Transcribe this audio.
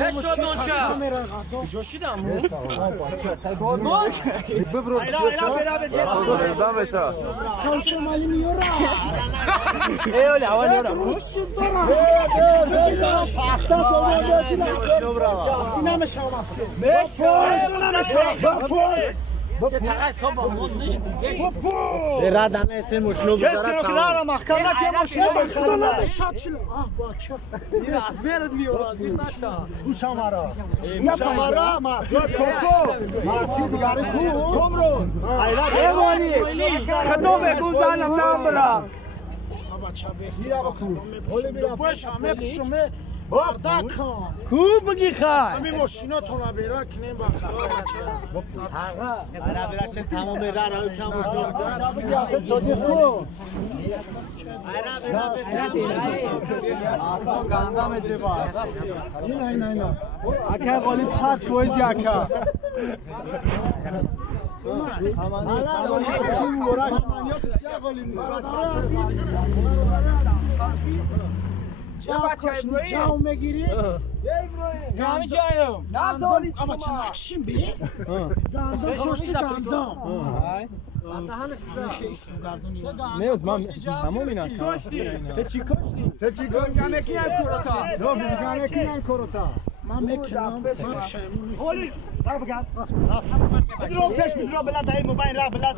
هشت نوچه جوشیدم زن بشه خمسه مالی میورا ایولی اول یورا روشی برا اینا مشاوم تقای صبح موز نیش رادانه اسم مشنو کسی خلال محکمه که ماشین بخونه شاتشلو آه باچه از میرد میور از این نشه گوشامارا گوشامارا ماسید کوکو ماسید دیگری کومرون ایوانی خطوبه کن زنم نام برا بابا چه بسیار بخونم باش همه پیشمه بارده کن خوب بگی خای همین ماشینا تو نبیره کنیم بخواه بچه برا برا چه تمام را رو کم مشنو دادی کن اینا اکا غالب ساعت تویزی اکا جاو میگیری کامی جایم گندم اما چه نقشیم بی گندم خوشتی گندم نیوز من همون مینا چی کشتی؟ من میکنم اولی را بگم بدرو پیش بدرو بلد های موبایل را بلد